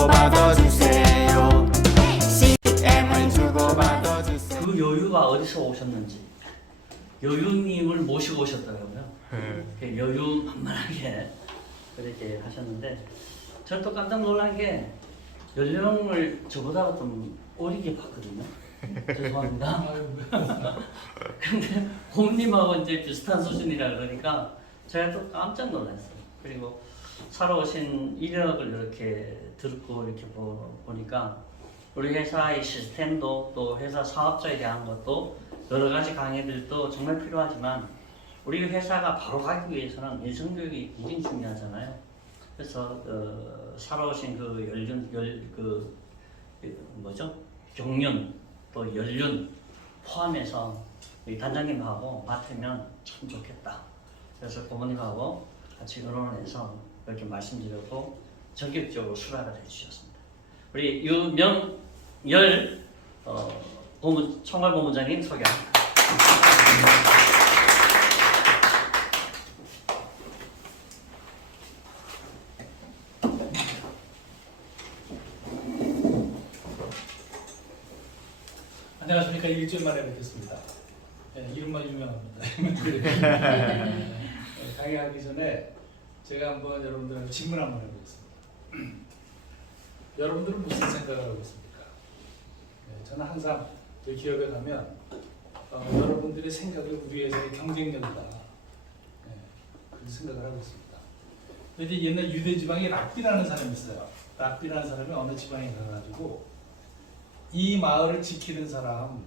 주고받아 주세요. CM을 주고받아 주세요. 그 여유가 어디서 오셨는지 여유님을 모시고 오셨더라고요. 그 여유 만만하게 그렇게 하셨는데 저는 또 깜짝 놀란 게 연령을 저보다 좀 어리게 봤거든요. 죄송합니다. 근데 곰님하고 이제 비슷한 수준이라 그러니까 제가 또 깜짝 놀랐어요. 그리고 살아오신 이력을 이렇게 듣고 이렇게 보니까 우리 회사의 시스템도 또 회사 사업자에 대한 것도 여러 가지 강의들도 정말 필요하지만 우리 회사가 바로 가기 위해서는 인성교육이 굉장히 중요하잖아요. 그래서 살아오신 그 경륜 또 연륜 포함해서 우리 단장님하고 맡으면 참 좋겠다. 그래서 고모님하고 같이 의논을 해서 이렇게 말씀드렸고 전격적으로 수락을 해주셨습니다. 우리 유명열 총괄본부장님 소개합니다. 안녕하십니까. 일주일 만에 뵙겠습니다. 네, 이름만 유명합니다. 강의하기 전에 제가 한번 여러분들한테 질문 한번 해보겠습니다. 여러분들은 무슨 생각을 하고 있습니까? 네, 저는 항상 제 기업에 가면 여러분들의 생각을 우리 회사의 경쟁력이다. 네, 그렇게 생각을 하고 있습니다. 근데 이제 옛날 유대 지방에 랍비라는 사람이 있어요. 랍비라는 사람이 어느 지방에 가가지고 이 마을을 지키는 사람을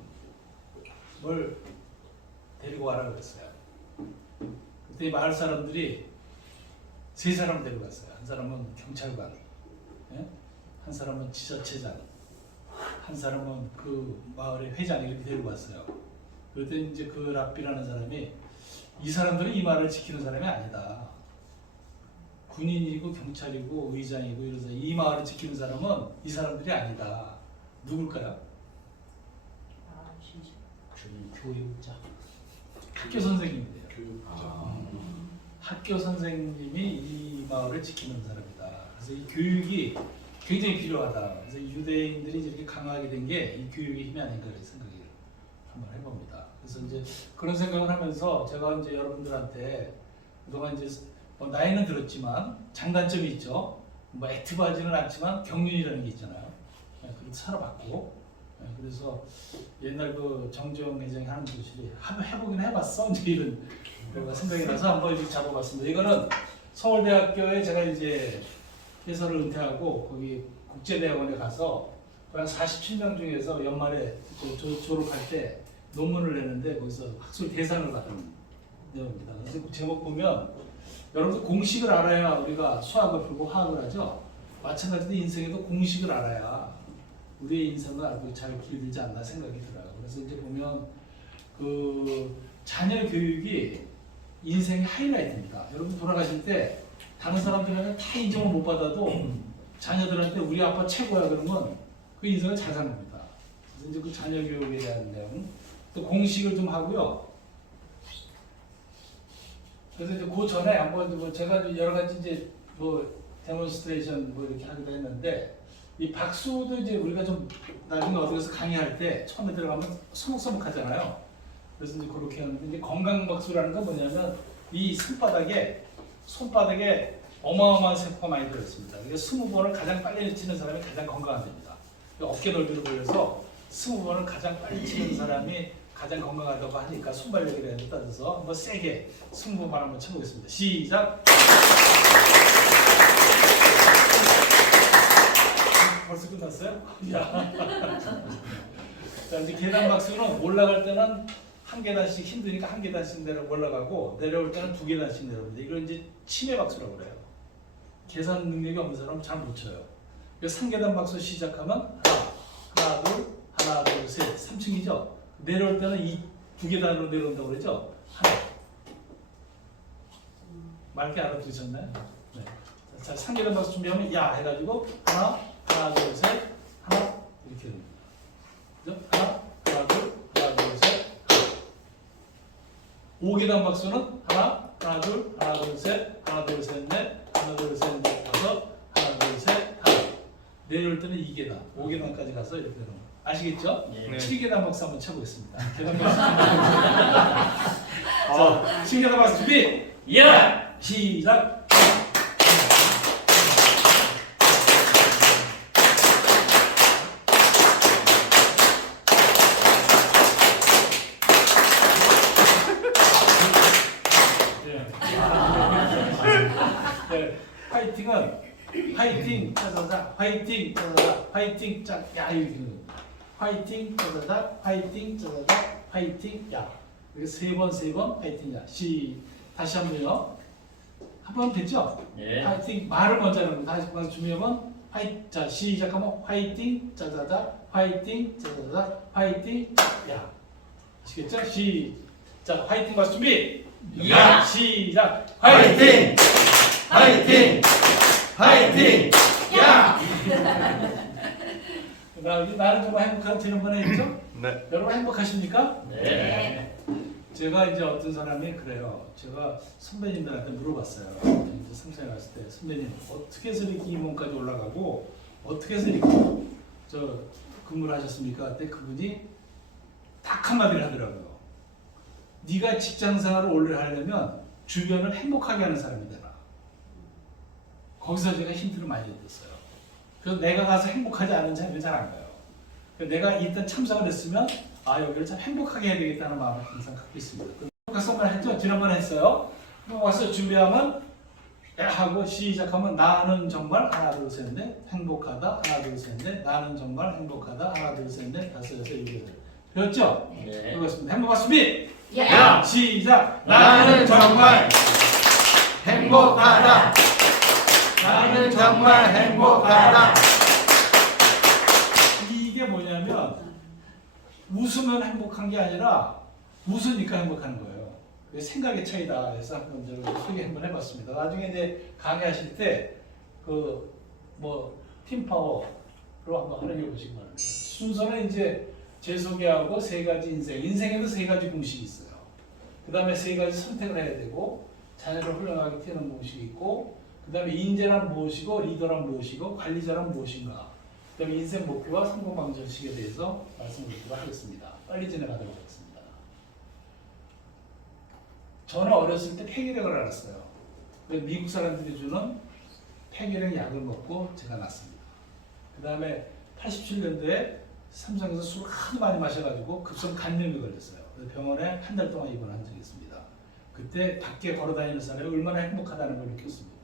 데리고 와라 그랬어요. 그때 이 마을 사람들이 세 사람을 데리고 갔어요. 한 사람은 경찰관, 한 사람은 지자체장, 한 사람은 그 마을의 회장 이렇게 데리고 왔어요. 그때 이제 그 랍비라는 사람이 이 사람들은 이 마을을 지키는 사람이 아니다. 군인이고 경찰이고 의장이고 이래서 이 마을을 지키는 사람은 이 사람들이 아니다. 누굴까요? 교육자. 학교 선생님이래요. 학교 선생님이 이 마을을 지키는 사람이다. 그래서 이 교육이 굉장히 필요하다. 그래서 유대인들이 이렇게 강하게 된 게 이 교육의 힘이 아닌가 이렇게 생각을 한번 해봅니다. 그래서 이제 그런 생각을 하면서 제가 이제 여러분들한테 그동안 이제 나이는 들었지만 장단점이 있죠. 뭐 액티브하지는 않지만 경륜이라는 게 있잖아요. 그렇게 살아봤고, 그래서 옛날 그 정재영 회장이 하는 것이 해보긴 해봤어 이제 이런 생각이 나서 한번 이렇게 잡아봤습니다. 이거는 서울대학교에 제가 이제 해설을 은퇴하고 거기 국제대학원에 가서 한 47명 중에서 연말에 졸업할 때 논문을 내는데 거기서 학술 대상을 받은 내용입니다. 그래서 그 제목 보면 여러분들 공식을 알아야 우리가 수학을 풀고 화학을 하죠. 마찬가지로 인생에도 공식을 알아야 우리의 인생을 알고 잘 길들지 않나 생각이 들어요. 그래서 이제 보면 그 자녀 교육이 인생의 하이라이트입니다. 여러분 돌아가실 때 다른 사람들한테 다 인정을 못 받아도 자녀들한테 우리 아빠 최고야 그러면 그 인생을 잘 사는 겁니다. 그래서 이제 그 자녀 교육에 대한 내용, 또 공식을 좀 하고요. 그래서 이제 그 전에 한번 뭐 제가 여러 가지 이제 뭐 데몬스트레이션 뭐 이렇게 하기도 했는데. 이 박수도 이제 우리가 좀 나중에 어디 가서 강의할 때 처음에 들어가면 서먹서먹하잖아요. 그래서 이제 그렇게 하는데 이제 건강 박수라는 건 뭐냐면 이 손바닥에 어마어마한 세포가 많이 들어있습니다. 그래서 20번을 가장 빨리 치는 사람이 가장 건강한 됩니다. 어깨 넓이로 벌려서 20번을 가장 빨리 치는 사람이 가장 건강하다고 하니까 순발력이라는 따져서 한번 세게 20번 한번 쳐보겠습니다. 시작! 벌써 끝났어요? 자, 이제 계단 박수는 올라갈 때는 한 계단씩 힘드니까 한 계단씩 올라가고 내려올 때는 두 계단씩 내려옵니다. 이걸 이제 치매 박수라고 그래요. 계산 능력이 없는 사람은 잘 못 쳐요. 그래서 3계단 박수 시작하면 하나, 둘, 셋, 3층이죠. 내려올 때는 두 계단으로 내려온다고 그러죠. 하나. 맑게 알아들으셨나요? 네. 자, 3계단 박수 준비하면 야 해가지고 하나, 둘, 셋, 하나 이렇게 됩니다. 그죠? 하나, 둘, 셋, 하나. 5계단 박수는 하나, 둘, 셋, 하나, 둘, 셋, 넷, 하나, 둘, 셋, 넷, 다섯, 하나, 둘, 셋, 하나. 내려올 때는 2계단, 5계단까지 가서 이렇게 되는 거. 아시겠죠? 네. 7계단 박수 한번 쳐보겠습니다. 계단 박수. 자, 7계단 박수 준비. 야! 시작. 네, 파이팅은 파이팅 짜자자 파이팅 짜자자 파이팅 짜야 이렇게 파이팅 짜자자 파이팅 짜자자 파이팅 야 이렇게 세 번 파이팅 야 다시 한번요. 한 번 됐죠? 네. 파이팅 말을 먼저 하는 거 다시 한번 준비하면 자 시작하면 화이팅 짜자자 화이팅 짜자자 화이팅 야 아시겠죠? 시작 화이팅 박수 준비 야! 시작 화이팅! 화이팅! 화이팅! 야! 나는 정말 행복한 지난번에 했죠? 네. 여러분 행복하십니까? 네. 제가 이제 어떤 사람이 그래요. 제가 선배님들한테 물어봤어요. 이제 상사에 갔을 때 선배님 어떻게 해서 이렇게 임원까지 올라가고 어떻게 해서 이렇게 저 근무를 하셨습니까? 그때 그분이 딱 한마디를 하더라고요. 네가 직장생활을 오래 하려면 주변을 행복하게 하는 사람이 되라. 거기서 제가 힌트를 많이 얻었어요. 그래서 내가 가서 행복하지 않은 자리는 잘 안 가요. 내가 일단 참석을 했으면 아 여기를 참 행복하게 해야 되겠다는 마음을 항상 갖고 있습니다. 행복한 했죠? 지난번에 했어요. 와서 준비하면 하고 시작하면 나는 정말 하나 둘 셋 넷 행복하다 하나 둘 셋 넷 나는 정말 행복하다 하나 둘 셋 넷 다섯 여섯 일곱 여덟 배웠죠? 네. 배웠습니다. 행복한 준비 야! 시작 나는 정말 행복하다. 나는 정말 행복하다. 이게 뭐냐면 웃으면 행복한 게 아니라 웃으니까 행복한 거예요. 그게 생각의 차이다. 그래서 한번 제가 소개 한번 해봤습니다. 나중에 이제 강의하실 때 그 뭐 팀파워로 한번 활용해 보시기 바랍니다. 순서는 이제 제 소개하고 세 가지 인생에도 세 가지 공식이 있어요. 그 다음에 세 가지 선택을 해야 되고 자녀를 훌륭하게 키우는 공식이 있고 그 다음에 인재란 무엇이고 리더란 무엇이고 관리자란 무엇인가 그 다음에 인생 목표와 성공 방정식에 대해서 말씀드리도록 하겠습니다. 빨리 진행하도록 하겠습니다. 저는 어렸을 때 폐기력을 알았어요. 미국 사람들이 주는 폐기력 약을 먹고 제가 났습니다. 그 다음에 87년도에 삼성에서 술을 하도 많이 마셔가지고 급성 간염이 걸렸어요. 그래서 병원에 한 달 동안 입원한 적이 있습니다. 그때 밖에 걸어다니는 사람이 얼마나 행복하다는 걸 느꼈습니다.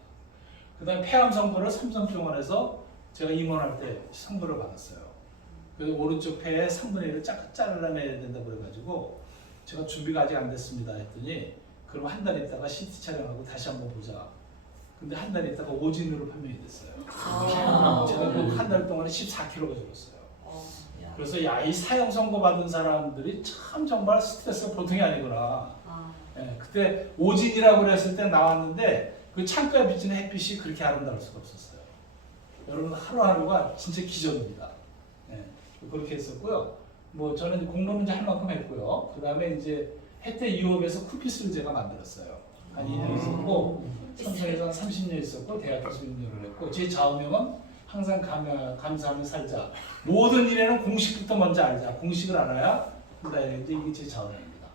그 다음에 폐암 선고를 삼성병원에서 제가 임원할 때 선고를 받았어요. 그래서 오른쪽 폐에 3분의 1을 잘라내야 된다고 그래가지고 제가 준비가 아직 안 됐습니다 했더니 그럼 한 달 있다가 CT 촬영하고 다시 한번 보자. 근데 한 달 있다가 오진으로 판명이 됐어요. 제가 그 한 달 동안에 14kg가 줄었어요. 그래서 야, 이 사형 선고 받은 사람들이 참 정말 스트레스가 보통이 아니구나. 예, 그때 오진이라고 그랬을 때 나왔는데 그 창가에 비치는 햇빛이 그렇게 아름다울 수가 없었어요. 여러분 하루하루가 진짜 기적입니다. 예, 그렇게 했었고요. 뭐 저는 공론은 이제 할 만큼 했고요. 그 다음에 이제 혜태 유업에서 쿠피스를 제가 만들었어요. 한 2년 있었고 삼성에서 한 30년 있었고 대학교 수행료를 했고 제 좌우명은 항상 감사하며 살자. 모든 일에는 공식부터 먼저 알자. 공식을 알아야 한다. 이게 제 좌우명입니다.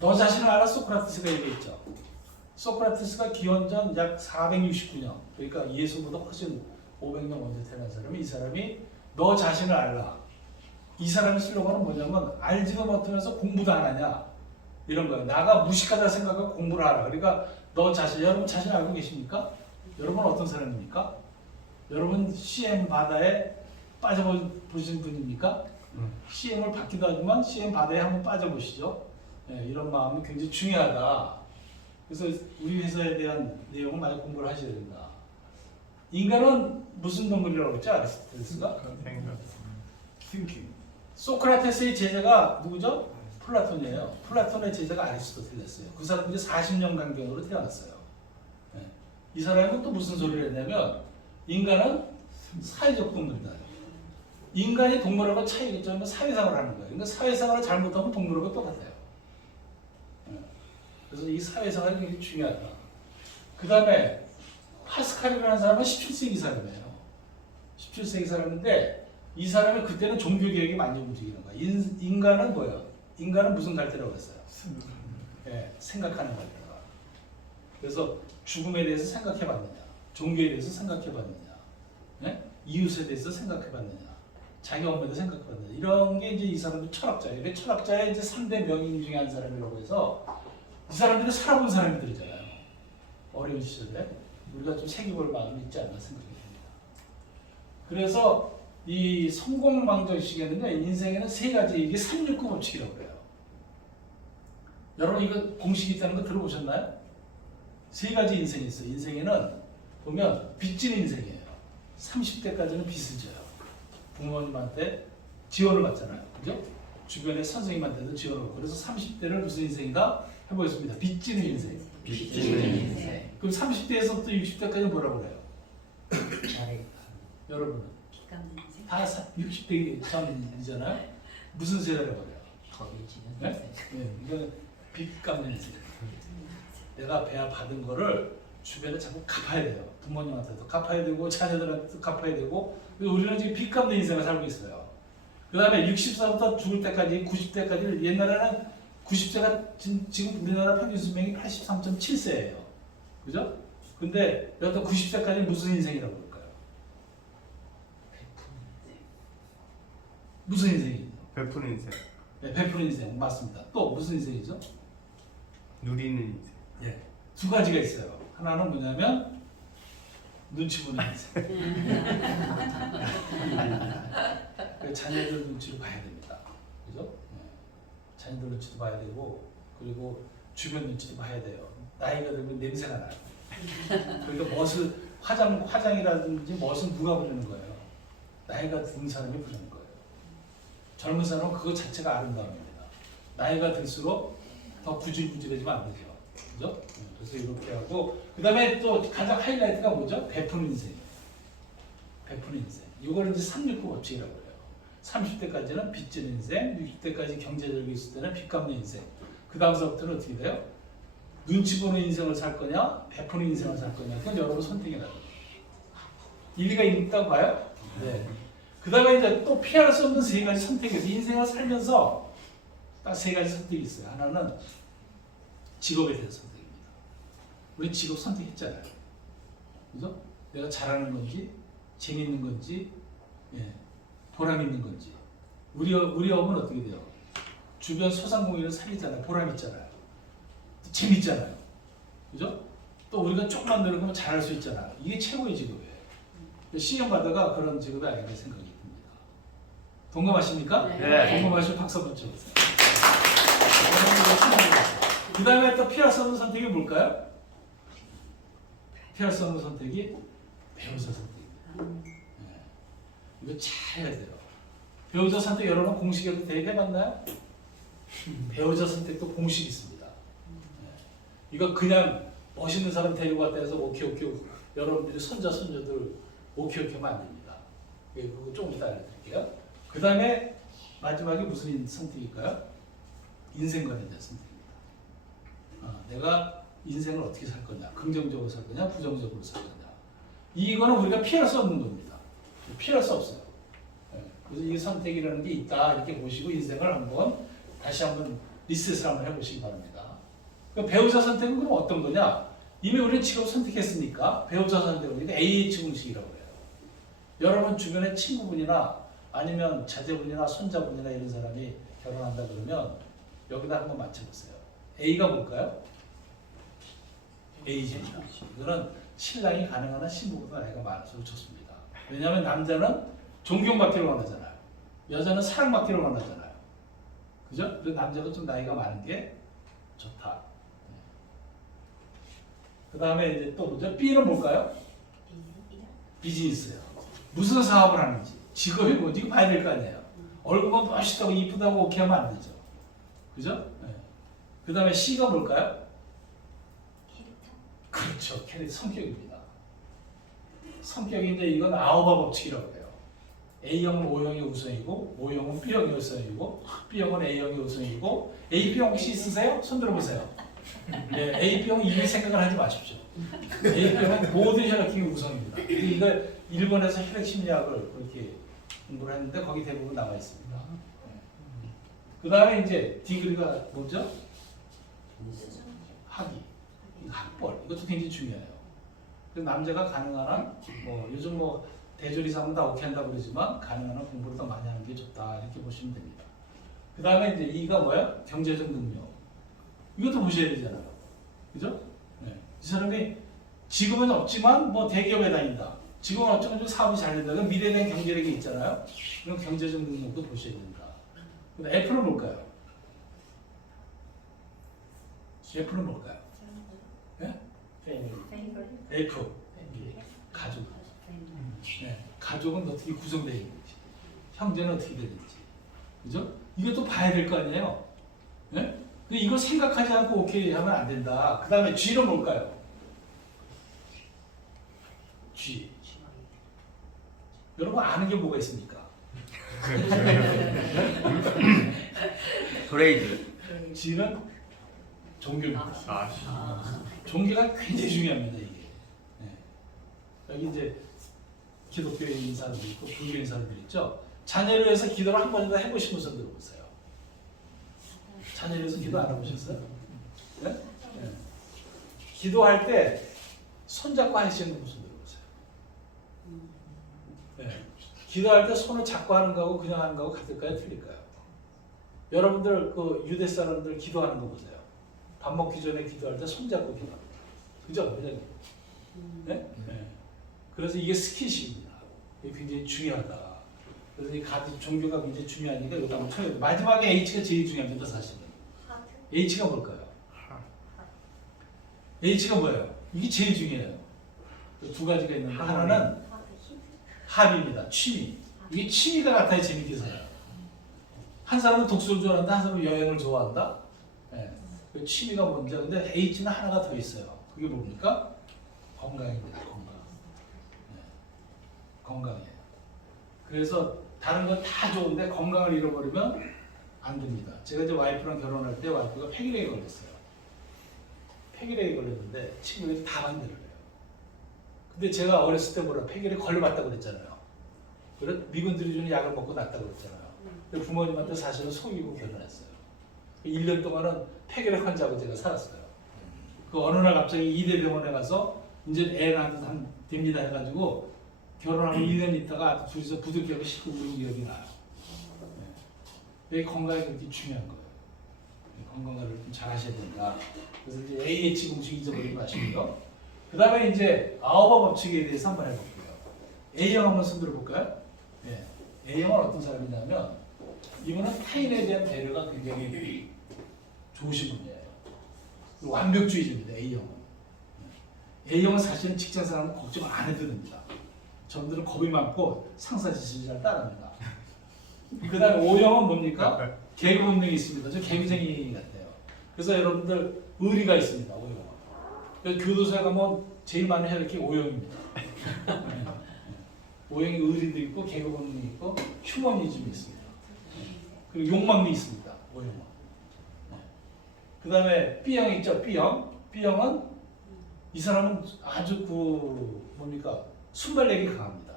너 자신을 알아 소크라테스가 얘기했죠. 소크라테스가 기원전 약 469년 그러니까 예수보다 훨씬 500년 먼저 태어난 사람이 이 사람이 너 자신을 알라. 이 사람의 슬로건은 뭐냐면 알지도 못하면서 공부도 안 하냐 이런 거예요. 나가 무식하다 생각하고 공부를 하라. 그러니까 너 자신 여러분 자신 알고 계십니까? 여러분 어떤 사람입니까? 여러분 CM 바다에 빠져보신 분입니까? CM을 받기도 하지만 CM 바다에 한번 빠져보시죠. 네, 이런 마음이 굉장히 중요하다. 그래서 우리 회사에 대한 내용을 많이 공부를 하셔야 된다. 인간은 무슨 동물이라고 했죠? 아리스토텔레스가? Thinking. 소크라테스의 제자가 누구죠? 플라톤이에요. 플라톤의 제자가 아리스토텔레스예요. 그 사람들이 40년 간격으로 태어났어요. 네. 이 사람은 또 무슨 소리를 했냐면 인간은 사회적 동물이다. 인간이 동물하고 차이점은 사회생활을 하는 거예요. 그러니까 사회생활을 잘못하면 동물하고 똑같아요. 네. 그래서 이 사회생활이 굉장히 중요하다. 그 다음에 파스칼이라는 사람은 17세기 사람이에요. 17세기 사람인데 이 사람이 그때는 종교개혁이 많이 움직이는 거야. 인간은 뭐예요? 인간은 무슨 갈대라고 했어요? 예, 생각하는 갈대라. 그래서 죽음에 대해서 생각해봤느냐, 종교에 대해서 생각해봤느냐, 예? 이웃에 대해서 생각해봤느냐, 자기 엄마에 대해서 생각해봤느냐, 이런 게 이제 이 사람들 철학자예요. 그 철학자의 이제 3대 명인 중에 한 사람이라고 해서 이 사람들은 살아본 사람들이잖아요. 어려운 시절에 우리가 좀 새겨볼 마음이 있지 않나 생각이 듭니다. 그래서 이 성공망정식에는요, 인생에는 세 가지, 이게 369 법칙이라고 그래요. 여러분 이거 공식이 있다는 거 들어보셨나요? 세 가지 인생이 있어요. 인생에는 보면 빚진 인생이에요. 30대까지는 빚을 져요. 부모님한테 지원을 받잖아요. 그죠? 주변에 선생님한테도 지원을 받고. 그래서 30대를 무슨 인생이다? 해보겠습니다. 빚지는 인생. 빚지는 인생. 그럼 30대에서부터 60대까지 뭐라고 그래요? 여러분은 다 60대 전이잖아요. 무슨 세대라고 그래요? 네? 네, 이거는 빚 갚는 인생. 내가 배아 받은 거를 주변에 자꾸 갚아야 돼요. 부모님한테도 갚아야 되고 자녀들한테도 갚아야 되고. 그래서 우리는 지금 빚 갚는 인생을 살고 있어요. 그 다음에 60살부터 죽을 때까지 90대까지, 옛날에는 90세가 지금 우리나라 평균 수명이 83.7세예요. 그죠? 근데 여튼 90세까지 무슨 인생이라고 그럴까요? 무슨 인생이죠? 베푸는 인생. 네, 베푸는 인생 맞습니다. 또 무슨 인생이죠? 누리는 인생. 예, 두 가지가 있어요. 하나는 뭐냐면 눈치 보는 인생. 그 자녀들 눈치를 봐야 됩니다. 그죠? 네. 자녀들 눈치도 봐야 되고, 그리고 주변 눈치도 봐야 돼요. 나이가 들면 냄새가 나요. 그러니까 멋을 화장이라든지 멋은 누가 부르는 거예요? 나이가 든 사람이 부르는 거예요. 젊은 사람은 그것 자체가 아름다움입니다. 나이가 들수록 더 구질구질해지면 안 되죠. 그죠? 그래서 이렇게 하고, 그 다음에 또 가장 하이라이트가 뭐죠? 베푸는 인생. 베푸는 인생. 이걸 이제 369 법칙이라고 해요. 30대까지는 빚지는 인생, 60대까지 경제적으로 있을 때는 빚 갚는 인생. 그 다음서부터는 어떻게 돼요? 눈치 보는 인생을 살 거냐, 베푸는 인생을 살 거냐. 그건 여러분 선택이 나요. 일리가 있다고 봐요? 네. 그 다음에 이제 또 피할 수 없는 세 가지 선택이 있어요. 인생을 살면서 딱 세 가지 선택이 있어요. 하나는 직업에 대한 선택입니다. 우리 직업 선택했잖아요. 그죠? 내가 잘하는 건지, 재밌는 건지, 예, 보람 있는 건지. 우리 업은 어떻게 돼요? 주변 소상공인을 살리잖아요. 보람 있잖아요. 재밌잖아요. 그죠? 또 우리가 조금만 노력하면 잘할 수 있잖아요. 이게 최고의 직업이에요. 시험 받다가 그런 직업이 아닌가 생각이 듭니다. 동감하십니까? 네. 동감하시면 박수 한번 쳐보세요. 그 다음에 또 피할 수 없는 선택이 뭘까요? 피할 수 없는 선택이 배우자 선택입니다. 네. 이거 잘 해야 돼요. 배우자 선택 여러분 공식에도 대입해봤나요? 배우자 선택도 공식이 있습니다. 네. 이거 그냥 멋있는 사람 데리고 왔다 해서 오케이 여러분들이 손자 손녀들 오케이 하면 안 됩니다. 예, 그거 조금 이따 알려드릴게요. 그 다음에 마지막에 무슨 선택일까요? 인생관에 대한 선택입니다. 내가 인생을 어떻게 살 거냐, 긍정적으로 살 거냐, 부정적으로 살 거냐. 이거는 우리가 피할 수 없는 겁니다. 피할 수 없어요. 예, 그래서 이 선택이라는 게 있다 이렇게 보시고 인생을 다시 한번 리셋을 한번 해보시기 바랍니다. 그러니까 배우자 선택은 그럼 어떤 거냐? 이미 우리는 직업 선택했으니까 배우자 선택은 그러니까 AH 공식이라고 해요. 여러분 주변에 친구분이나 아니면 자제분이나 손자분이나 이런 사람이 결혼한다 그러면 여기다 한번 맞춰보세요. A가 뭘까요? A입니다. 이거는 신랑이 가능한 한 신부보다 나이가 많아서 좋습니다. 왜냐하면 남자는 존경받기를 원하잖아요. 여자는 사랑받기를 원하잖아요. 그죠? 그래서 남자가 좀 나이가 많은 게 좋다. 그 다음에 이제 또 뭐죠? B는 뭘까요? 비즈니스예요. 무슨 사업을 하는지, 직업이 뭔지 이거 봐야 될 거 아니에요. 얼굴만 멋있다고 이쁘다고 오케이 하면 안 되죠. 그죠? 네. 그 다음에 C가 뭘까요? 그렇죠. 캐릭터, 성격입니다. 성격인데 이건 아우바 법칙이라고 해요. A형은 O형이 우선이고, O형은 B형이 우선이고, B형은 A형이 우선이고, AB 혹시 있으세요? 손 들어보세요. 네, AB형 이미 생각을 하지 마십시오. AB형은 모든 혈액형이 우선입니다. 일본에서 혈액 심리학을 그렇게 공부를 했는데 거기 대부분 나와 있습니다. 그 다음에 이제 디그리가 뭐죠? 학위, 학벌. 이것도 굉장히 중요해요. 그래서 남자가 가능한 한, 뭐 요즘 뭐 대졸 이상은 다 오케이 한다고 그러지만 가능한 한 공부를 더 많이 하는 게 좋다 이렇게 보시면 됩니다. 그 다음에 이제 이가 뭐야? 경제적 능력. 이것도 보셔야 되잖아요. 그죠? 네. 이 사람이 지금은 없지만 뭐 대기업에 다닌다. 지금은 없지만 좀 사업이 잘 된다. 그럼 미래에 대한 경제력이 있잖아요. 그럼 경제적 능력도 보셔야 된다. 근데 F는 뭘까요? F는 뭘까요? 네? F. 가족. 네. 가족은 어떻게 구성되어 있는지, 형제는 어떻게 되는지, 그죠? 이것도 봐야 될 거 아니에요. 네? 근데 이걸 생각하지 않고 오케이 하면 안 된다. 그 다음에 G는 뭘까요? G. 여러분 아는 게 뭐가 있습니까? 그레이드. G는 종교입니다. 종교가 굉장히 중요합니다 이게. 네. 여기 이제 기독교인 사람들 있고 불교인 사람들 있죠. 자녀를 위해서 기도를 한 번이라도 해보신 분들 들어보세요. 자녀를 위해서 기도 안 해보셨어요? 네? 네. 기도할 때 손잡고 하시는 분들 들어보세요. 네. 기도할 때 손을 잡고 하는 거하고 그냥 하는 거하고 같을까요? 틀릴까요? 여러분들 그 유대 사람들 기도하는 거 보세요. 밥 먹기 전에 기도할 때 손잡고 기도합니다. 그죠? 회장님? 네? 네. 그래서 이게 스킨십입니다. 이게 굉장히 중요하다. 그래서 이 가지 종교가 굉장히 중요하니까 이거 한번 쳐요. 마지막에 H가 제일 중요합니다, 사실은. H가 뭘까요? H가 뭐예요? 이게 제일 중요해요. 두 가지가 있는데 하나는 합입니다. 취미. 이게 취미가 같아야 재밌게 살아요. 한 사람은 독서를 좋아한다, 한 사람은 여행을 좋아한다. 네. 그 취미가 뭔지. 근데 H는 하나가 더 있어요. 그게 뭡니까? 건강입니다. 건강. 네. 건강이에요. 그래서 다른 건 다 좋은데 건강을 잃어버리면 안 됩니다. 제가 이제 와이프랑 결혼할 때 와이프가 폐기력에 걸렸어요. 폐기력에 걸렸는데 친구들이 다 반대를 해요. 근데 제가 어렸을 때 뭐라 폐기력에 걸려봤다고 그랬잖아요. 그래 미군들이 주는 약을 먹고 낫다고 그랬잖아요. 근데 부모님한테 사실은 속이고 결혼했어요. 1년 동안은 폐기력 환자하고 제가 살았어요. 그 어느 날 갑자기 이대병원에 가서 이제 애 낳아도 됩니다 해가지고 결혼하고 2년 있다가 둘이서 부득이하고 싣고 온 기억이 나요. 네. 건강이 그렇게 중요한 거예요. 건강을 좀 잘 하셔야 된다. 그래서 이제 AH 공식 잊어버리지 마시고요. 그 다음에 이제 아홉 법칙에 대해서 한번 해볼게요. A형 한번 손들어 볼까요? 네. A형은 어떤 사람이냐면 이분은 타인에 대한 배려가 굉장히 좋으신 분이에요. 완벽주의자입니다. A형은. A형은 사실은 직장 사람은 걱정 안 해도 됩니다. 저분들은 겁이 많고 상사 지시를 잘 따릅니다. 그 다음에 O형은 뭡니까? 개그 본능이 있습니다. 저 개미생이 같아요. 그래서 여러분들 의리가 있습니다. O형은. 그래서 교도소에 가면 제일 많은 혈액이 O형입니다. O형이 의리도 있고 개그 본능이 있고 휴머니즘이 있습니다. 그리고 욕망이 있습니다. O형은. 그 다음에 B형 있죠? B형. B형은 이 사람은 아주 뭡니까? 순발력이 강합니다.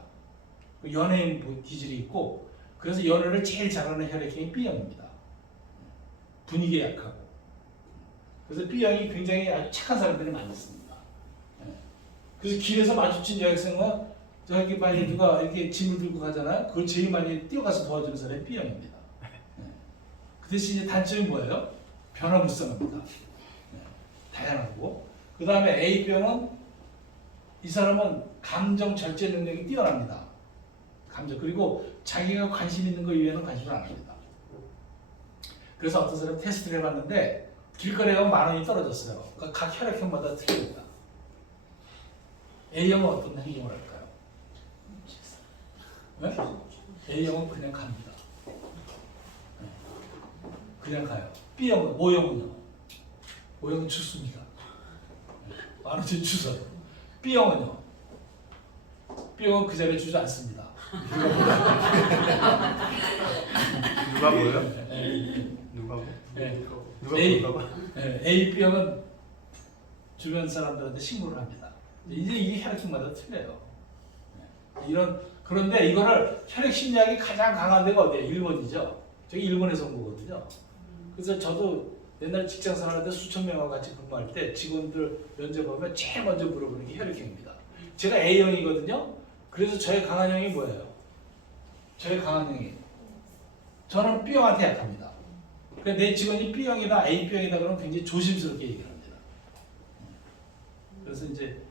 연예인 기질이 있고 그래서 연애를 제일 잘하는 혈액형이 B형입니다. 분위기에 약하고. 그래서 B형이 굉장히 아주 착한 사람들이 많이 있습니다. 그래서 길에서 마주친 여학생은 저기 만약에 누가 이렇게 짐을 들고 가잖아요. 그걸 제일 많이 뛰어가서 도와주는 사람이 B형입니다. 그 대신 이제 단점이 뭐예요? 변화무쌍합니다. 다양하고. 그 다음에 A병은 이 사람은 감정 절제 능력이 뛰어납니다. 감정. 그리고 자기가 관심 있는 거 이외에는 관심을 안 합니다. 그래서 어떤 사람 테스트를 해봤는데 길거리에 가면 10,000원이 떨어졌어요. 그러니까 각 혈액형마다 틀립니다. A형은 어떤 행동을 할까요? 네? A형은 그냥 갑니다. 네. 그냥 가요. B형은, O형은요? O형은 죽습니다. 10,000원이 주서요. B형은요? B형은 그 자리에 주지 않습니다. 누가 뭐요? 네. 누가 뭐? 네. 누가 A, 뭐라고? 네. A, B형은 주변 사람들한테 신고를 합니다. 이제 이게 혈액형마다 틀려요. 네. 그런데 이거를 혈액 심리학이 가장 강한 데가 어디예요? 일본이죠. 저기 일본에서 온 거거든요. 그래서 저도 옛날 직장 생활할 때 수천 명과 같이 근무할 때 직원들 면접하면 제일 먼저 물어보는 게 혈액형입니다. 제가 A형이거든요. 그래서 저의 강한 형이 뭐예요? 저의 강한 형이 저는 B형한테 약합니다. 그러니까 내 직원이 B형이다 A형이다 그러면 굉장히 조심스럽게 얘기를 합니다. 그래서 이제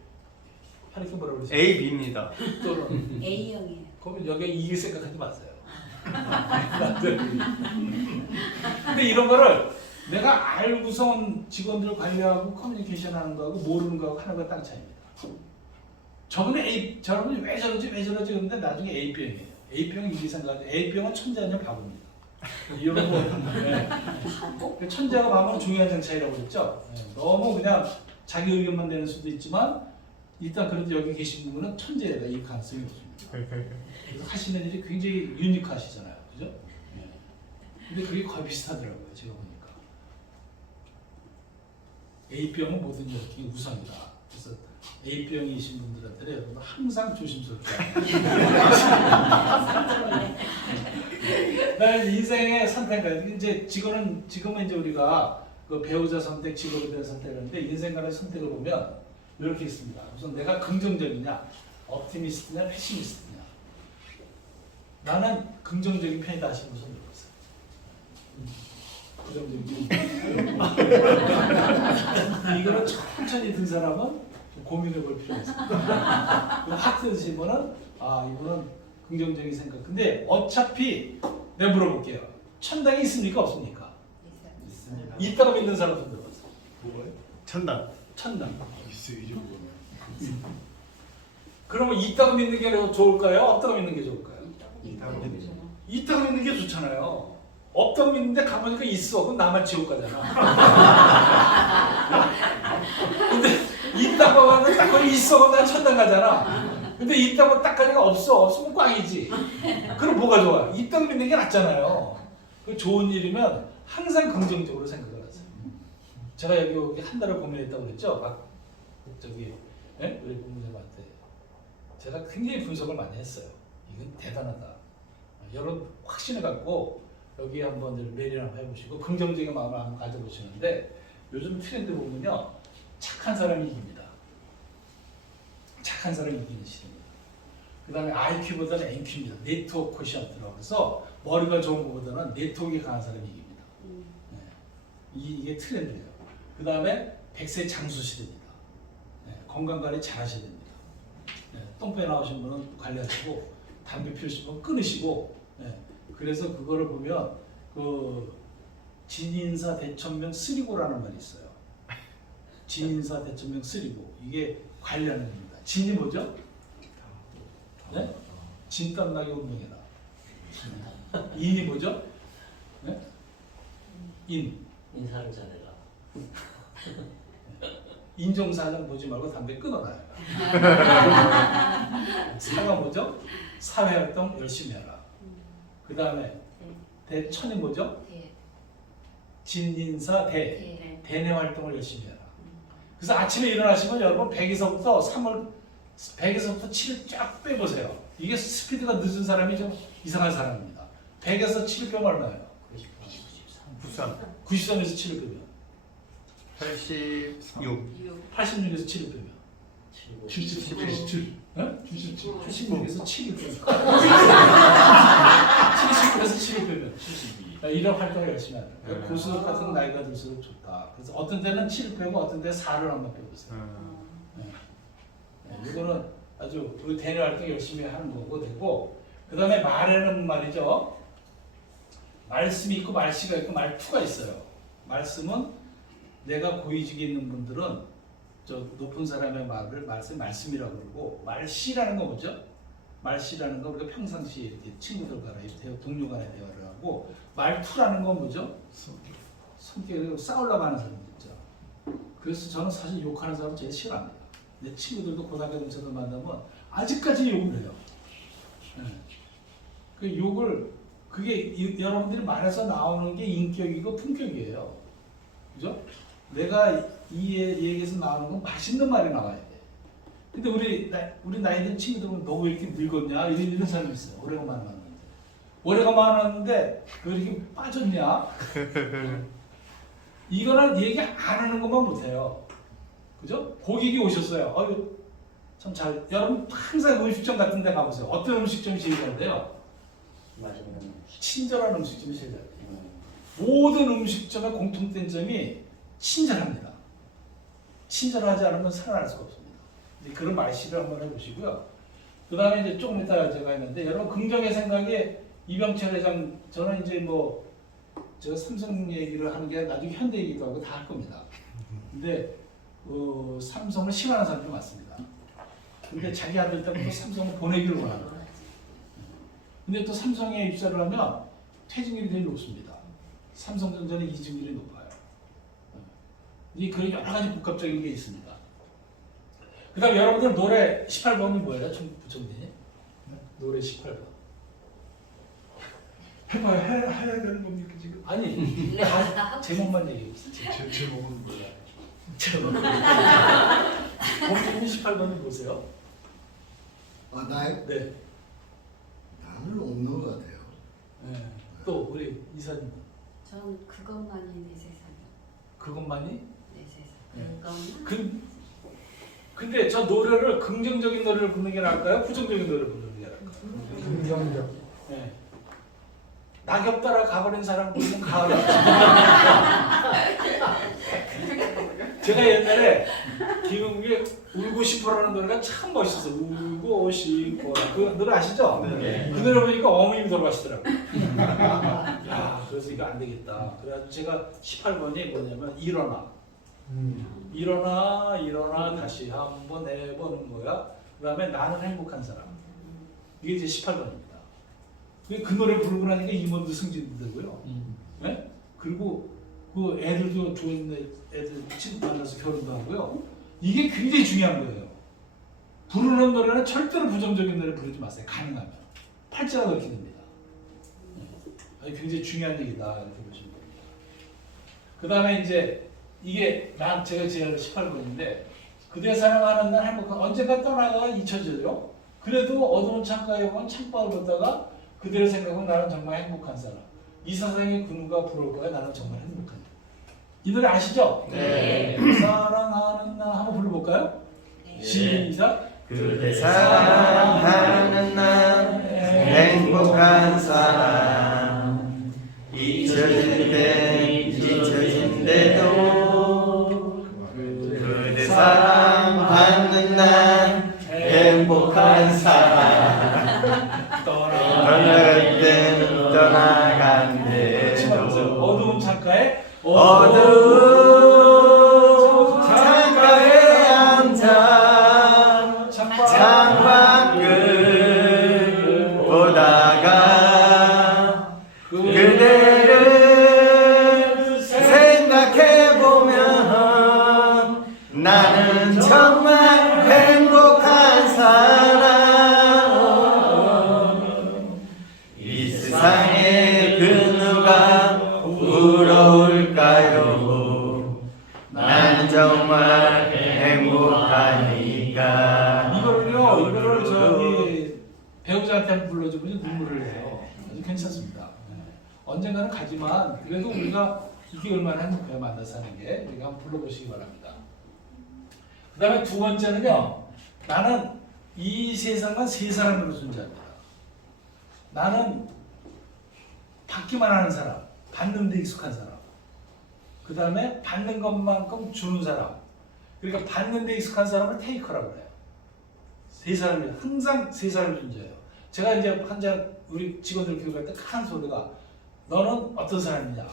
혈액형 뭐라고 그러죠? A, B입니다. 또는 A형이에요. 그러면 여기 이길 생각하지 마세요. 근데 이런 거를 내가 알고선 직원들 관리하고 커뮤니케이션 하는 거하고 모르는 거하고 하는 거 딱 차이입니다. 저분이 왜 저러지 그런데 나중에 A병이에요. A병은 이게 생각하죠. A병은 천재 아니면 바보입니다. 이런 거. 네. 천재하고 바보는 중요한 점 차이라고 그랬죠. 네. 너무 그냥 자기 의견만 내는 수도 있지만 일단 그래도 여기 계신 분은 천재다 이 가능성이 높습니다. 그래서 하시는 일이 굉장히 유니크하시잖아요. 그죠? 네. 근데 그게 거의 비슷하더라고요. 제가 보니까. A병은 모든 이렇게 우선이다. 그래서 A병이신 분들한테는 여러분 항상 조심스럽게 나는 인생의 선택은 이제 지금은 이제 우리가 그 배우자 선택, 직업에 대한 선택을 하는데 인생 간의 선택을 보면 이렇게 있습니다. 우선 내가 긍정적이냐, optimist냐, pessimist냐. 나는 긍정적인 편이다 하시는 분은 누구세요? 긍정적인. 이거는 천천히 든 사람은 고민해 볼 필요가 있습니다. 확 드신 분은 이분은 긍정적인 생각. 근데 어차피 내가 물어볼게요. 천당이 있습니까 없습니까? 있습니다. 있다고 믿는 사람 손 들어보세요. 뭐요? 천당. 천당. 있어요, 이 정도면. 그러면 있다고 믿는 게 좋을까요? 없다고 믿는 게 좋을까요? 있다고 믿는 있다고 믿는 게 좋잖아요. 없다고 믿는데 가보니까 있어. 그럼 나만 지옥 가잖아. 근데 있다고 하면 딱 거기 있어. 그럼 난 천당 가잖아. 근데 있다고 딱 가니까 없어. 없으면 꽝이지. 그럼 뭐가 좋아? 있다고 믿는 게 낫잖아요. 그 좋은 일이면 항상 긍정적으로 생각을 하세요. 제가 여기 한 달을 고민했다고 그랬죠? 막 저기 우리 부모님한테 제가 굉장히 분석을 많이 했어요. 이건 대단하다. 여러분 확신을 갖고 여기 한번 매일 한번 해보시고 긍정적인 마음을 한번 가져보시는데 요즘 트렌드 보면요 착한 사람이 이깁니다. 착한 사람이 이기는 시대입니다. 그 다음에 IQ보다는 NQ입니다. 네트워크 쿼션트라고 해서 머리가 좋은 것보다는 네트워크가 강한 사람이 이깁니다. 네. 이게 트렌드예요. 그 다음에 100세 장수 시대입니다. 네. 건강관리 잘 하셔야 됩니다. 네. 똥배 나오신 분은 관리하시고 담배 피우신 분은 끊으시고 네. 그래서 그거를 보면 그 진인사 대천명 쓰리고라는 말이 있어요. 진인사 대천명 쓰리고 이게 관리하는 겁니다. 진이 뭐죠? 네? 진땀나게 운동해라. 인이 뭐죠? 네? 인사를 잘해라. 인종사는 보지 말고 담배 끊어놔요. 사가 뭐죠? 사회활동 열심히 해라. 그 다음에 대천이 뭐죠? 진인사 대내 활동을 열심히 해라. 그래서 아침에 일어나시면 여러분 100에서부터 7을 쫙 빼보세요. 이게 스피드가 늦은 사람이 좀 이상한 사람입니다. 100에서 7을 빼면 얼마예요? 93. 93에서 7을 빼면 86. 86에서 7을 빼면 77. 86에서 7을 빼면 79에서 7을 빼면 72. 이런 활동을 열심히 하는 거예요. 고수 같은 나이가 들수록 좋다. 그래서 어떤 때는 7을 빼고 어떤 때는 4를 한번 빼보세요. 이거는 아주 우리 대내 활동 열심히 하는 거고 되고 그 다음에 말에는 말이죠. 말씀이 있고 말씨가 있고 말투가 있어요. 말씀은 내가 고위직에 있는 분들은 저 높은 사람의 말을 말씀이라고 그러고 말씨라는 건 뭐죠? 말씨라는 건 우리가 평상시에 이렇게 친구들 간에 동료 간에 대화를 하고 말투라는 건 뭐죠? 성격으로 싸우려고 하는 사람들 있죠. 그래서 저는 사실 욕하는 사람 제일 싫어합니다. 내 친구들도 고등학교 동생들 만나면 아직까지 욕을 해요. 네. 그 욕을 그게 여러분들이 말해서 나오는 게 인격이고 품격이에요. 그죠? 내가 이 얘기에서 나오는 건 맛있는 말이 나와야 돼. 근데 우리 나이 든 친구들 보면 너 왜 이렇게 늙었냐 이런 사람이 있어요. 오래간만에 만났는데. 오래간만에 만났는데 왜 이렇게 빠졌냐? 이거는 얘기 안 하는 것만 못해요. 그죠? 고객이 오셨어요. 아유, 참 잘. 여러분 항상 음식점 같은 데 가보세요. 어떤 음식점이 제일 잘 돼요? 맛있는 친절한 음식점이 제일 잘 돼요. 모든 음식점의 공통된 점이 친절합니다. 친절하지 않으면 살아날 수가 없습니다. 이제 그런 말씨를 한번 해보시고요. 그 다음에 이제 조금 이따 제가 했는데, 여러분 긍정의 생각에 이병철 회장, 저는 이제 뭐 저 삼성 얘기를 하는 게 나중에 현대 얘기도 하고 다 할 겁니다. 근데 삼성을 싫어하는 사람들이 많습니다. 근데 자기 아들 때문에 삼성을 보내기를 원하는 거예요. 근데 또 삼성에 입사를 하면 퇴직률이 되게 높습니다. 삼성전자는 이직률이 높아요. 이 그런 여러 가지 복합적인 게 있습니다. 그 다음에 여러분들 노래 18번이 뭐예요? 부총리? 노래 18번. 해봐요. 해야 되는 겁니까 지금? 아니 제목만 얘기해보세요. 제목은 뭐야? 제목. 범준이 18번을 보세요. 아, 나의 네. 나는 없는 것 같아요. 네. 또 우리 이사님. 전 그것만이 내 세상이야. 그것만이? 내 세상. 네. 그것만. 근데 저 노래를 긍정적인 노래를 부르는 게 나을까요? 부정적인 노래를 부르는 게 나을까요? 긍정적. 네. 낙엽 따라 가버린 사람 부르면 가을. 제가 옛날에 김은국의 울고 싶어라는 노래가 참 멋있었어요. 울고 싶어라. 그 노래 아시죠? 네. 그 노래 보니까 어머님이 돌아가시더라고요. 야, 그래서 이거 안 되겠다. 그래가지고 제가 18번이 뭐냐면 일어나. 일어나 다시 한번 해보는 거야. 그 다음에 나는 행복한 사람. 이게 이제 18번입니다. 그 노래 부르고 나니까 임원도 승진되고요. 네? 그리고 그 애들도 좋은 애들 친구 만나서 결혼도 하고요. 이게 굉장히 중요한 거예요. 부르는 노래는 절대로 부정적인 노래 부르지 마세요. 가능하면. 팔자가 그렇게 됩니다. 네. 굉장히 중요한 얘기다 이렇게 보시면 됩니다. 그 다음에 이제 이게 제가 제안을 18번인데 그대 사랑하는 날 행복한 언젠가 떠나가 잊혀져요. 그래도 어두운 창가에 보면 창밖을 보다가 그대를 생각하면 나는 정말 행복한 사람. 이 세상에 그 누가 부러울 거야 나는 정말 행복한 사람. 이 노래 아시죠? 네. 사랑하는 날 한번 불러볼까요? 네. 시작. 그대 사랑하는 날 행복한 사람 잊혀진대도 그대 사랑하는 날 행복한 사람 떠날 때는 떠나간대도 어두운 창가에 어두운 창가에 앉아 창밖을 보다가 그대를 생각해보면 나는 정말 행복한 사람 이 세상에 그 누가 부러울까요 나는 정말 행복하니까 이거를 저기 배우자한테 한번 불러주면 눈물을 내요. 아주 괜찮습니다. 네. 언젠가는 가지만 그래도 우리가 이게 얼마나 행복해요 만나서 하는 게. 우리가 한번 불러보시기 바랍니다. 그 다음에 두 번째는요. 나는 이 세상은 세 사람으로 존재합니다. 나는 받기만 하는 사람, 받는 데 익숙한 사람. 그 다음에 받는 것만큼 주는 사람. 그러니까 받는 데 익숙한 사람을 테이커라고 해요. 세 사람이 항상 세 사람이 존재해요. 제가 이제 한잔 우리 직원들 교육할 때 하는 소리가 너는 어떤 사람이냐?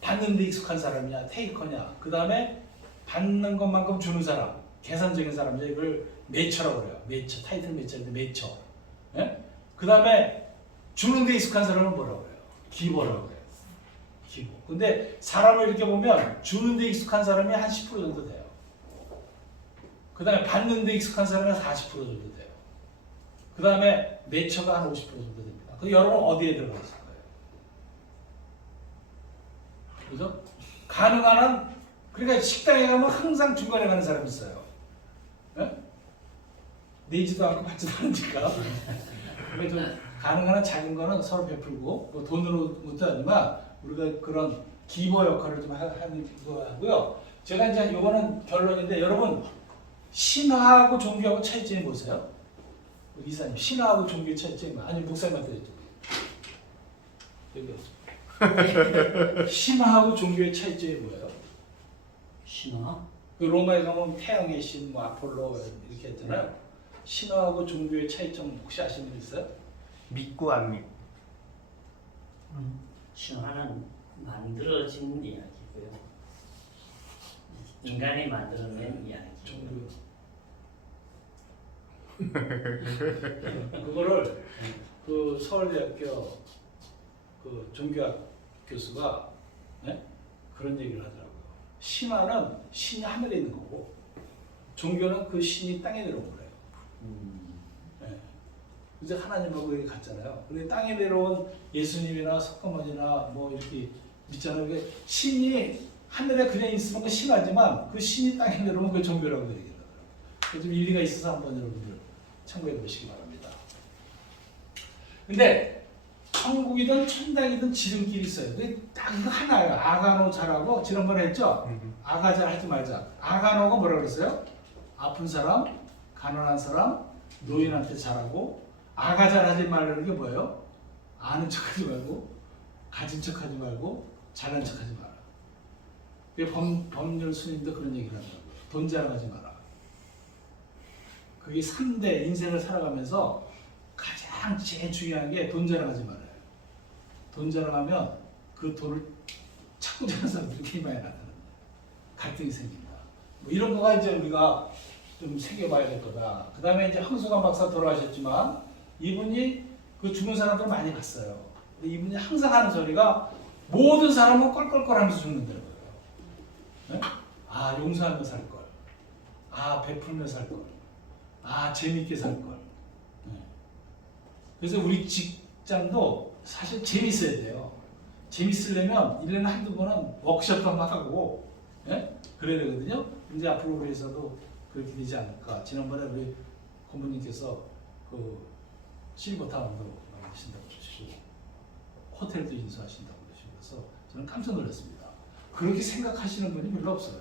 받는 데 익숙한 사람이냐? 테이커냐? 그 다음에 받는 것만큼 주는 사람, 계산적인 사람이냐? 이걸 매처라고 그래요. 매처, 타이틀 매처인데 매처. 예? 그 다음에 주는 데 익숙한 사람은 뭐라고 그래요? 기버라고 그래요. 기버. 근데 사람을 이렇게 보면 주는 데 익숙한 사람이 한 10% 정도 돼요. 그 다음에 받는 데 익숙한 사람이 한 40% 정도 돼요. 그 다음에 매처가 한 50% 정도 됩니다. 그 여러분 어디에 들어가 있을 거예요? 그죠? 가능한 한, 그러니까 식당에 가면 항상 중간에 가는 사람이 있어요. 예? 내지도 않고 받지도 않으니까. 그러니까 좀 가능한 한 작은 거는 서로 베풀고 뭐 돈으로 못도 하지만 우리가 그런 기버 역할을 좀 하는 거 하고요. 제가 이제 이거는 결론인데 여러분 신화하고 종교하고 차이점이 뭐세요? 이사님 신화하고 종교의 차이점이 뭐? 아니 목사님한테 여쭤볼게요. 여기 신화하고 종교의 차이점이 뭐예요? 신화? 그 로마에 가면 태양의 신, 뭐 아폴로 이렇게 했잖아요. 신화하고 종교의 차이점 혹시 아시는 분 있어요? 믿고 안 믿고. 신화는 만들어진 이야기고요. 인간이 만들어낸 이야기. 종교. 그거를 그 서울대학교 그 종교학 교수가 네? 그런 얘기를 하더라고요. 신화는 신이 하늘에 있는 거고 종교는 그 신이 땅에 내려온 거예요. 네. 이제 하나님하고 이렇게 같잖아요. 근데 땅에 내려온 예수님이나 석가모니나 뭐 이렇게 믿잖아요. 그게 신이 하늘에 그냥 있으면 그 신화지만 그 신이 땅에 내려오면 그 종교라고 얘기하더라고요. 좀 일리가 있어서 한번 여러분들 참고해 보시기 바랍니다. 근데 천국이든 천당이든 지름길이 있어요. 딱 이거 하나예요. 아가노 잘하고 지난번에 했죠? 아가잘 하지 말자. 아가노가 뭐라 그랬어요? 아픈 사람, 가난한 사람, 노인한테 잘하고 아가잘 하지 말라는 게 뭐예요? 아는 척하지 말고 가진 척하지 말고 잘난 척하지 마라. 법률 스님도 그런 얘기를 하더라고요. 돈 자랑하지 마라. 그게 3대 인생을 살아가면서 가장 제일 중요한 게 돈 자랑하지 말아요. 돈 자랑하면 그 돈을 찾고 자는 사람들이 굉장히 많이 나타납니다. 갈등이 생긴다. 뭐 이런 거가 이제 우리가 좀 새겨봐야 될 거다. 그 다음에 이제 황수관 박사 돌아가셨지만 이분이 그 죽은 사람들을 많이 봤어요. 근데 이분이 항상 하는 소리가 모든 사람은 껄껄껄하면서 죽는다는 거예요. 네? 아 용서하며 살 걸. 아 베풀며 살 걸. 아 재밌게 살 걸. 네. 그래서 우리 직장도 사실 재밌어야 돼요. 재밌으려면 1년에 한두 번은 워크숍도 한번 하고 예? 그래야 되거든요. 근데 앞으로 우리 회사도 그렇게 되지 않을까. 지난번에 우리 고모님께서 그 실버타운도 하신다고 그러시고 호텔도 인수하신다고 그러시고 그래서 저는 깜짝 놀랐습니다. 그렇게 생각하시는 분이 별로 없어요.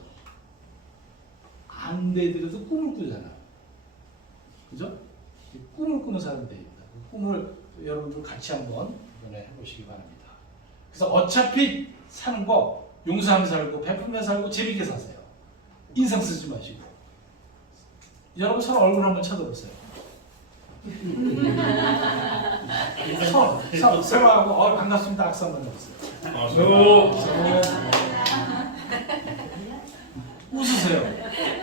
안 되더라도 꿈을 꾸잖아요. 그죠? 꿈을 꾸는 사람들입니다. 그 꿈을 여러분들 같이 한번 이번에 해보시기 바랍니다. 그래서 어차피 사는 거 용서하며 살고 베풀며 살고 재밌게 사세요. 인상 쓰지 마시고. 여러분 서로 얼굴 한번 쳐다보세요. 서로하고 반갑습니다. 악수 한번 해보세요. 웃으세요.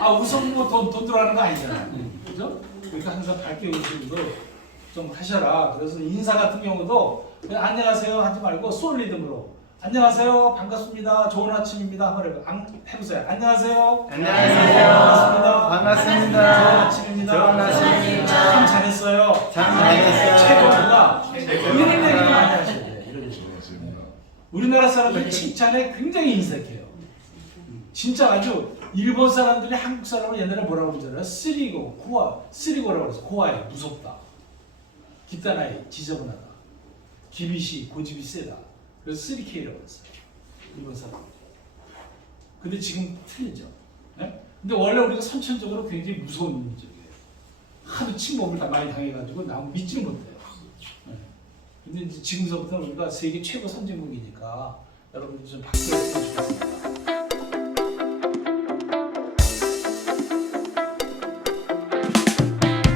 아 웃으면 돈 들어가는 거 아니잖아요. 그죠? 그러니까 항상 밝게 웃으면서 좀 하셔라. 그래서 인사 같은 경우도 그냥 안녕하세요 하지 말고 솔 리듬으로 안녕하세요 반갑습니다 좋은 아침입니다 한번 해보세요. 안녕하세요. 안녕하세요. 반갑습니다. 반갑습니다. 좋은 아침입니다. 좋은 아침입니다. 참 잘했어요. 참 잘했어요. 최고입니다. 이런 얘기를 많이 하셔야 돼요. 이런 얘기. 우리나라 사람들이 칭찬에 굉장히 인색해요. 진짜 아주 일본 사람들이 한국 사람을 옛날에 뭐라고 그러잖아요. 쓰리고 쓰리고라고 그래서 고아해 무섭다. 깃다나이 지저분하다. 기빗이 고집이 세다. 그래서 3K라고 했어요. 일본 사람. 근데 지금 틀리죠. 네? 근데 원래 우리가 선천적으로 굉장히 무서운 민족이에요. 하도 침범을 다 많이 당해가지고 남 믿지는 못해요. 네. 근데 이제 지금서부터는 우리가 세계 최고 선진국이니까 여러분들 좀 박수했으면 좋겠습니다.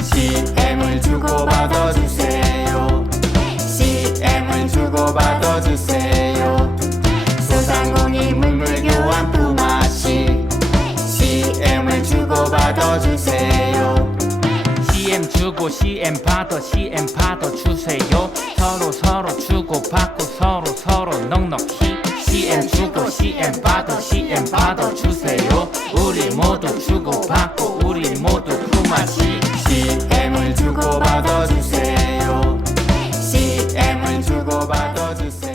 CM을 주고받아 주세요. CM을 주고받아 주세요. 소상공인 물물교환 품앗이 CM을 주고받아 주세요. CM 주고 CM 받아 CM 받아 주세요. 서로 주고받고 서로 넉넉히 CM 주고 CM 받아 CM 받아 주세요. 우리 모두 주고받고 우리 모두 품앗이 CM을 주고받아 주세요. CM을 주고받아 주세요.